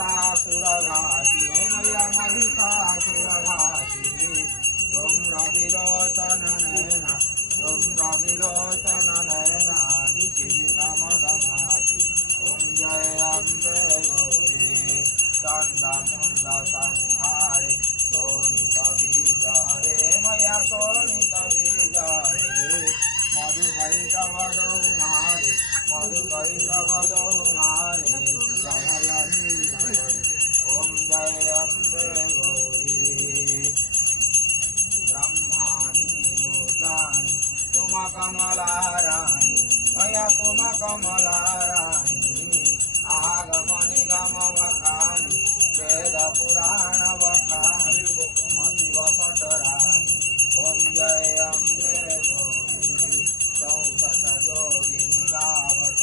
महिषासुरघाती ओ मैया महिषासुरघाती तुम रविलोचन नयना तुम रविलोचन नयना नमगमाति ओम जय अम्बे गौरी चंदमुंड संहारे सोनित बीजारे मैया सोनित बीजारे मधुकैटव मारे मधुकैटव मारे ओम जय अम्बे गौरी ब्रह्माणी रुद्राणी तुम कमलाराणी मैया तुम कमलाराणी आगम निगम वखानी वेद पुराण वखानी मतिव पटराणी ओम जय अम्बे गौरी चौसठ योगिनी गावत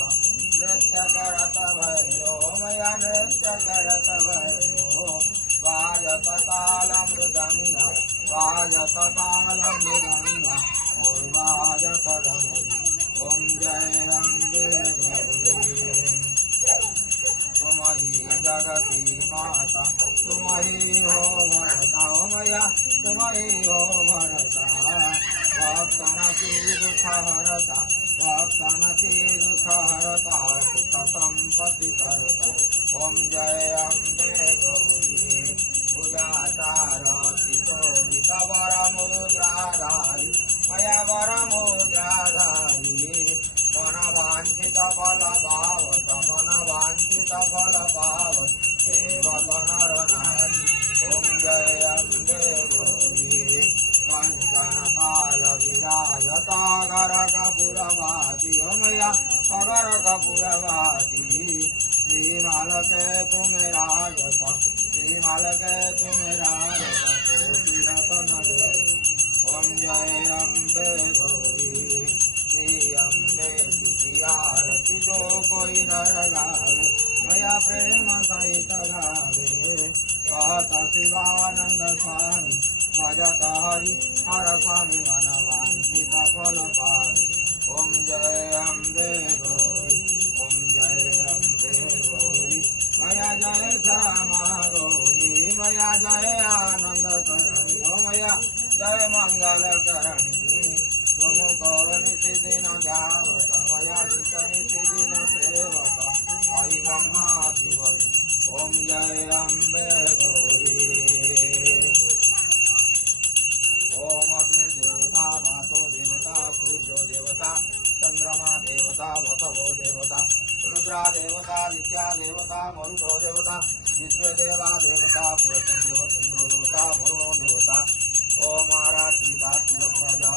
नृत्य करत भैरो मैया नृत्य करत भैरो वाजत ताल मृदंग वाजत ताल मृदंग और वाजत डमरू ओम जय अम्बे गौरी तुम ही जगती माता तुम ही हो भरता ओ मैया तुम ही हो भरता भक्तन की दुख हरता भक्तन की दुख हरता सुख संपत्ति करता ओम जय अम्बे गौरी पूजाचारति शोभित वर मुद्राधारी मया वर मुद्राधारी मन वांछित फल पावत मन वांछित फल पावत सेवक नर नारी ओम जय अम्बे गौरी कंचन काल विराजत अगर कपूरवाती ओ मैया अगर कपूरवाती श्रीमाल के तुम राजत श्रीमाल के तुम राजत कोटि रतन ओम जय अम्बे गौरी श्री अम्बे की आरती जो कोई नर गावे मैया प्रेम सहित गावे कहत शिवानंद स्वामी भजत हरि हर स्वामी मन वांछित फल पावे ओम जय अम्बे गौरी ओम जय अम्बे गौरी मैया जय श्यामा गौरी मैया जय आनंद करणी ओ मैया जय मंगल करणी तुम कौर निशिदिन ध्यावत मया जित निशिदिन सेवत हरि गम्हाधिपति ओम जय अम्बे गौरी ओम अग्नि देवता भातो देवता सूर्यो देवता चंद्रमा देवता वसवो देवता रुद्रा देवता नित्या देवता मरुतो देवता विश्वदेवा देवता पुरुषो देव चंद्रो देवता वरुणो देवता ओम आराधी पार्थिव ध्वजा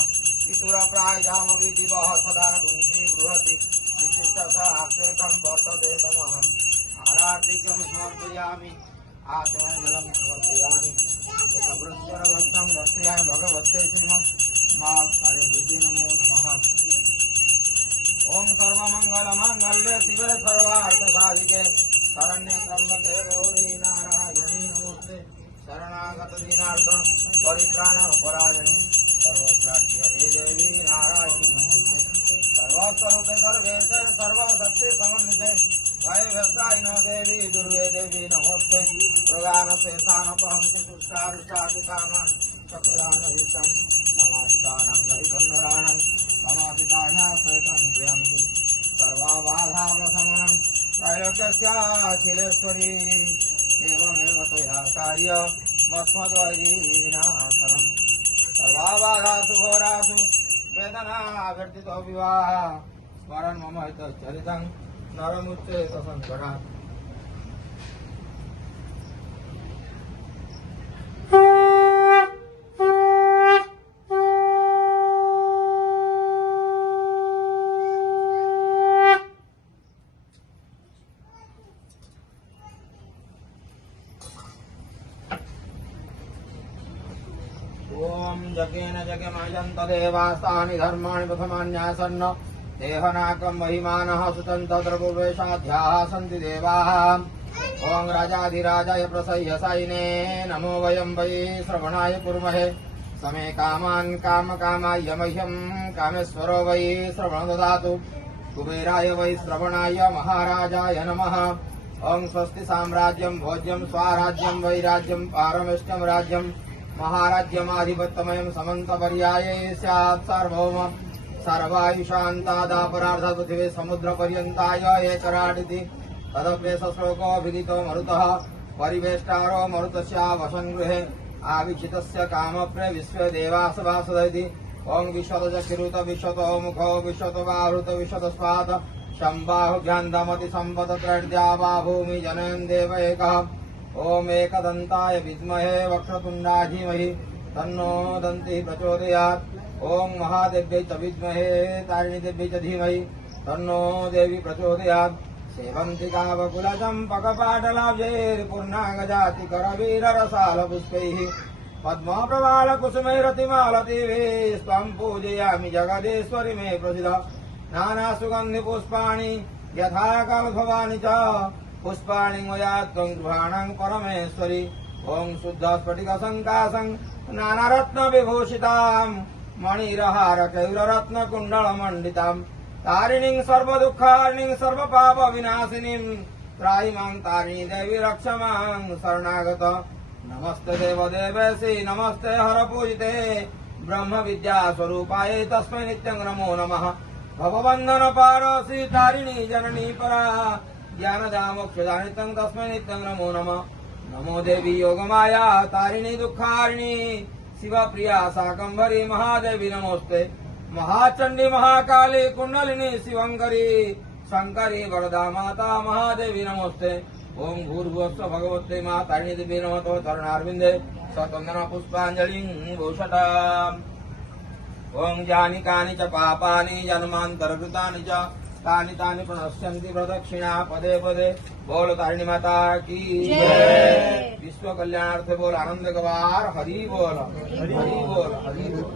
पितुर प्रायजाम विधिवः सदा गुंसि बृहति विशिष्ट सहस्रेकं वर्तते तमहम् आराधिक्यं समर्पयामि आचमनजलं समर्पयामि एकवृत्तरवस्त्रं दर्शयामि भगवते श्रीमन् महाकार्यसिद्धि नमो नमः ओम सर्वमंगलमांगल्ये शिवे सर्वार्थसाधिके शरण्ये त्र्यंबके गौरी नारायणी नमोस्ते शरणागत दीनार्थ परित्राण परायणे सर्वशाक्ये देवी नारायणी नमोस्ते सर्वस्वरूपे सर्वेशे सर्वशक्ति समन्विते भय व्यक्तायिनो देवी दुर्गे देवी नमोस्ते रोगान शेषानपहंसि पुष्टारुष्टादिकामान् चक्रानहितं समाहितानां गैकन्नराणां समाहितायासेतं प्रियन्ति सर्वाबाधाप्रशमनं त्रैलोक्यस्याखिलेश्वरी एवमेव त्वया कार्य मत्मद्वैरी विनाशनम् सर्वाबाधासु घोरासु वेदनावर्तितो विवाह स्मरन् मम हितचरितं नरमुच्चेत संकटात् ओम जगेन जगमयंत देवास्तानि धर्माणि प्रथमान्यासन्न देहनाकं महिमानः सुतन्त द्रववेशाध्याः सन्ति देवाः ओम राजाधिराजाय प्रसह्य साइने नमो वयं वै श्रवणाय कुर्महे समे कामान् कामकामाय मह्यं कामेश्वरो वै श्रवणं ददातु कुबेराय वै श्रवणाय महाराजाय नमः ओं स्वस्ति साम्राज्यं भोज्यं स्वाराज्यं वैराज्यं पारमेष्टं राज्यं महाराज्यमाधिपत्यमयं समन्तपर्याये स्यात् सार्वभौम सर्वायुषान्तादापरार्ध पृथिवी समुद्रपर्यन्ताय एकराडिति तदभ्यसश्लोकोऽभिहितो मरुतः परिवेष्टारो मरुतस्य वसन् गृहे आवीक्षितस्य कामप्रे विश्वदेवासभासदति ओं विश्वतचक्षुरुत विश्वतो मुखो विश्वतो बाहुत विश्वतस्वात् शम्बाहुभ्यान्दमति सम्पदत्रड्या वा भूमि जनयन् देव एकः ओम एकदन्ताय विद्महे वक्रतुण्डाय धीमहि तन्नो दन्तिः प्रचोदयात् ओम महादेव्यै च विद्महे तारिणीदेव्यै च धीमहि तन्नो देवी प्रचोदयात् सेवन्तिकावकुलचम्पकपाटलाब्जैर्पूर्णागजातिकरवीररसालपुष्पैः पद्मप्रवालकुसुमैरतिमालतीभिः त्वं पूजयामि जगदीश्वरि मे प्रसीद नानासुगन्धिपुष्पाणि यथा कल्पवानि च पुष्पाणि मया त्वं गृहाणां परमेश्वरि ओं शुद्धस्फटिकसङ्कासं नानारत्नविभूषितां मणिरहारकैररत्नकुण्डलमण्डितां तारिणीं सर्वदुःखारिणीं सर्वपापविनाशिनीं त्रायिमां तारिणी देवी रक्ष मां शरणागत नमस्ते देवदेवेशि नमस्ते हरपूजिते ब्रह्मविद्यास्वरूपाय तस्मै नित्यं नमो नमः भवबन्धन पारसि तारिणी जननी परा ज्ञानदामोक्षदानितं तस्मै नित्यं नमो नमः नमो देवी योगमाया तारिणी दुःखारिणी शिवप्रिया शाकम्भरी महादेवी नमोस्ते महाचण्डी महाकाली कुण्डलिनी शिवङ्करी शङ्करी वरदा माता महादेवी नमोस्ते ओं भूर्भुवस्व भगवते मा तारिणी देवी नमतो चरणारविन्दे सतन्दन पुष्पाञ्जलिं भूषताम् ओं जानि कानि च पापानि जन्मान्तरकृतानि च तानि तानि प्रणश्यन्ति प्रदक्षिणा पदे पदे बोल तारिणी माता की जय। विश्व कल्याणार्थ बोल आनंद गवार हरि बोल हरि बोल हरि बोल।